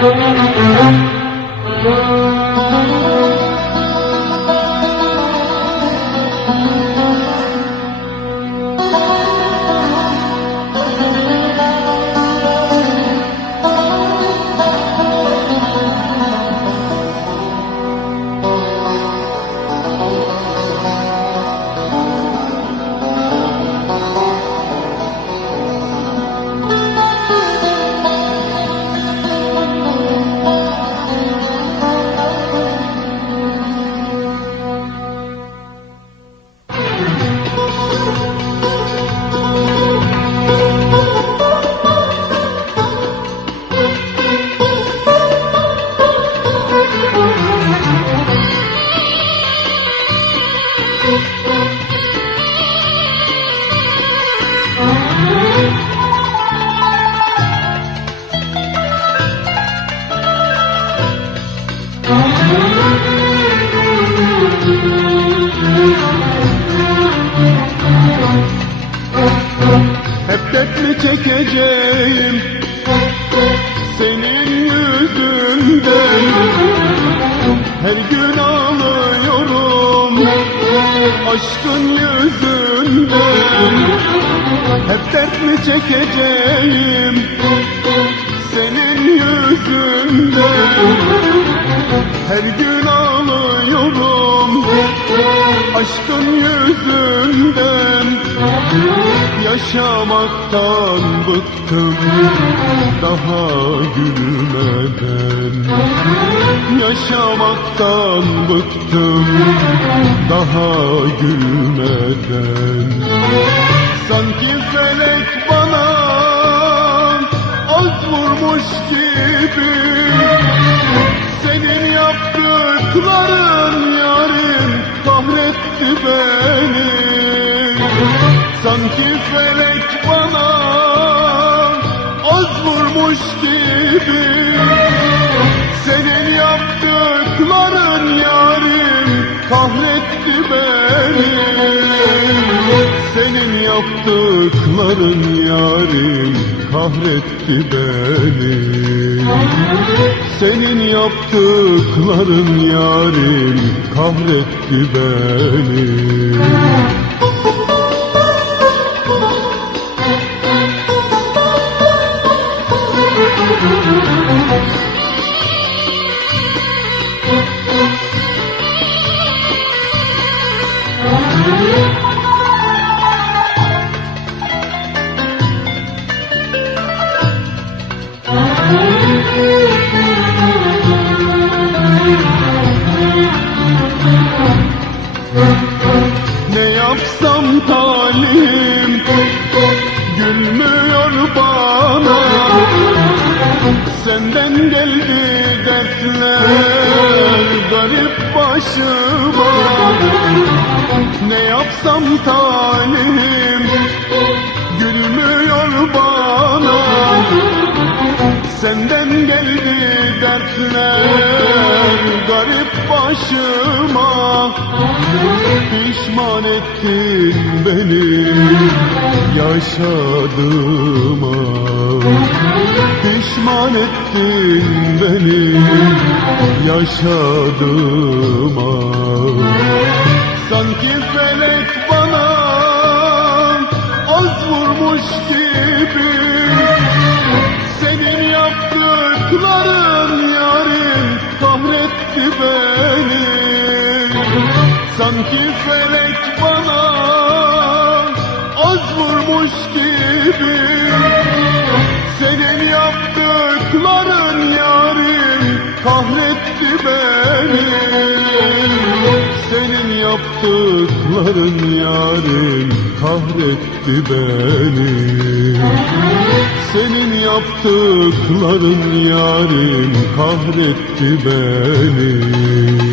Música Hep dert mi çekeceğim Senin yüzünden. Her gün ağlıyorum Aşkın yüzünden Hep dert mi çekeceğim Senin yüzünden Her gün ağlıyorum Aşkın yüzünden Yaşamaktan bıktım daha gülmeden. Yaşamaktan bıktım daha gülmeden. Sanki felek bana az vurmuş gibi. Senin yaptıkların yarim kahretti beni Sanki felek bana az vurmuş gibi. Senin yaptıkların yarim kahretti beni. Senin yaptıkların yarim kahretti beni. Senin yaptıkların yarim kahretti beni yapsam talim gülmüyor bana. Senden geldi dertler garip başıma. Pişman ettin beni yaşadığıma. Pişman ettin beni yaşadığıma Sanki felek bana az vurmuş gibi. Senin yaptıkların yarim kahretti beni. Sanki felek bana az vurmuş gibi. Senin yaptıkların yarim kahretti beni yaptıkların yarim kahretti beni. Senin yaptıkların yarim kahretti beni